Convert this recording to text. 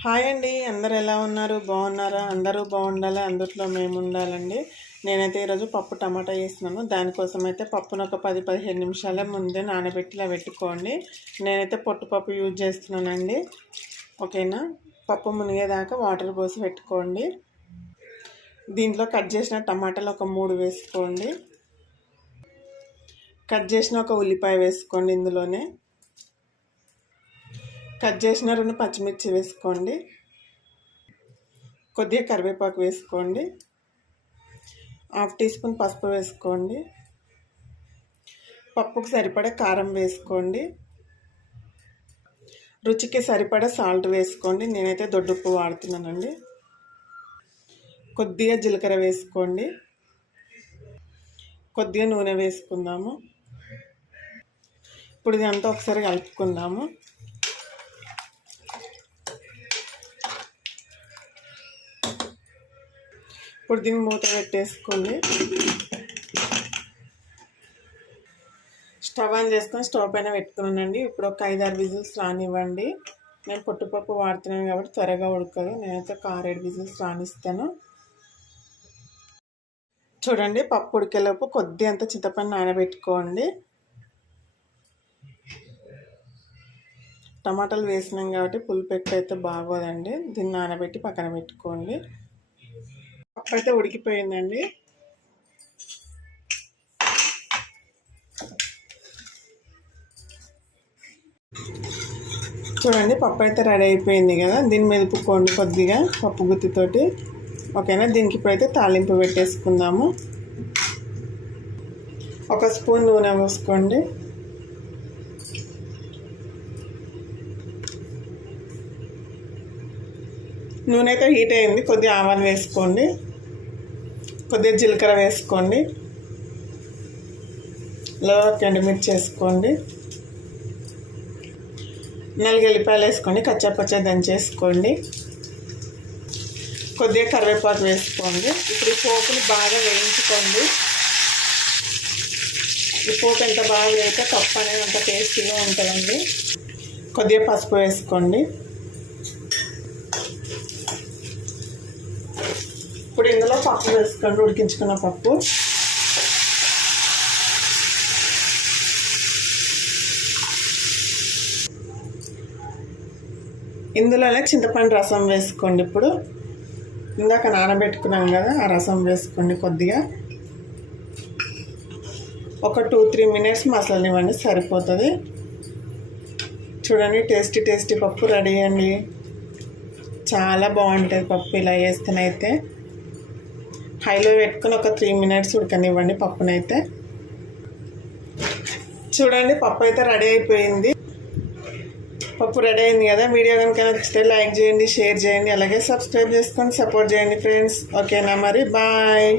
Hi అండి, అందరు ఎలా ఉన్నారు? బాగున్నారా? అందరూ బాగుండాలి, అందుట్లో మేము ఉండాలండి. నేనైతే ఈరోజు పప్పు టమాటా చేస్తున్నాను. దానికోసం అయితే పప్పును ఒక 10-15 నిమిషాల ముందే నానబెట్టి ఇలా పెట్టుకోండి. నేనైతే పొట్టుపప్పు యూజ్ చేస్తున్నానండి. ఓకేనా? పప్పు మునిగేదాకా వాటర్ పోసి పెట్టుకోండి. దీంట్లో కట్ చేసిన టమాటాలు ఒక 3 వేసుకోండి. కట్ చేసిన ఒక ఉల్లిపాయ వేసుకోండి. ఇందులోనే కట్ చేసిన 2 పచ్చిమిర్చి వేసుకోండి. కొద్దిగా కరివేపాకు వేసుకోండి. 1/2 టీ స్పూన్ పసుపు వేసుకోండి. పప్పుకు సరిపడా కారం వేసుకోండి. రుచికి సరిపడా సాల్ట్ వేసుకోండి. నేనైతే దొడ్డుప్పు వాడుతున్నానండి. కొద్దిగా జీలకర్ర వేసుకోండి. కొద్దిగా నూనె వేసుకుందాము. ఇప్పుడు ఇదంతా ఒకసారి కలుపుకుందాము. ఇప్పుడు దీన్ని మూత పెట్టేసుకోండి. స్టవ్ ఆన్ చేసుకొని స్టవ్ పైన పెట్టుకున్నానండి. ఇప్పుడు ఒక 5-6 విజిల్స్ రానివ్వండి. నేను పొట్టుపప్పు వాడుతున్నాను కాబట్టి త్వరగా ఉడకదు. నేనైతే ఒక 6-7 విజిల్స్ రానిస్తాను. చూడండి, పప్పు ఉడికేలోపు కొద్దిగా అంత చింతపండు నానబెట్టుకోండి. టమాటాలు వేసినాం కాబట్టి పులుపు ఎక్కువ అయితే బాగోదండి. దీన్ని నానబెట్టి పక్కన పెట్టుకోండి. పప్పు అయితే ఉడికిపోయిందండి. చూడండి, పప్పు అయితే రెడీ అయిపోయింది కదా. దీన్ని మెదుపుకోండి కొద్దిగా పప్పు గుత్తితోటి. ఓకేనా? దీనికి ఇప్పుడైతే తాలింపు పెట్టేసుకుందాము. 1 స్పూన్ నూనె పోసుకోండి. నూనె అయితే హీట్ అయింది. కొద్దిగా ఆవాలు వేసుకోండి. కొద్దిగా జీలకర్ర వేసుకోండి. ఎండుమిర్చి వేసుకోండి. 4 ఎల్లిపాయలు వేసుకోండి. కచ్చాపచ్చా దంచేసుకోండి. కొద్దిగా కరివేపాకు వేసుకోండి. ఇప్పుడు ఈ పోపుని బాగా వేయించుకోండి. ఈ పోపు ఎంత బాగా వేస్తే పప్పు అనేది అంత టేస్టీగా ఉంటుందండి. కొద్దిగా పసుపు వేసుకోండి. ఇప్పుడు ఇందులో పప్పు వేసుకోండి, ఉడికించుకున్న పప్పు. ఇందులోనే చింతపండు రసం వేసుకోండి. ఇప్పుడు ఇందాక నానబెట్టుకున్నాం కదా, ఆ రసం వేసుకోండి. కొద్దిగా ఒక 2-3 మినిట్స్ మసలనివ్వండి, సరిపోతుంది. చూడండి, టేస్టీ పప్పు రెడీ అండి. చాలా బాగుంటుంది పప్పు ఇలా వేస్తేనైతే. హైలో పెట్టుకుని ఒక 3 మినిట్స్ ఉడకనివ్వండి పప్పునైతే. చూడండి, పప్పు అయితే రెడీ అయిపోయింది. పప్పు రెడీ అయింది కదా. వీడియో కనుక నచ్చితే లైక్ చేయండి, షేర్ చేయండి, అలాగే సబ్స్క్రైబ్ చేసుకొని సపోర్ట్ చేయండి ఫ్రెండ్స్. ఓకేనా? మరి బాయ్.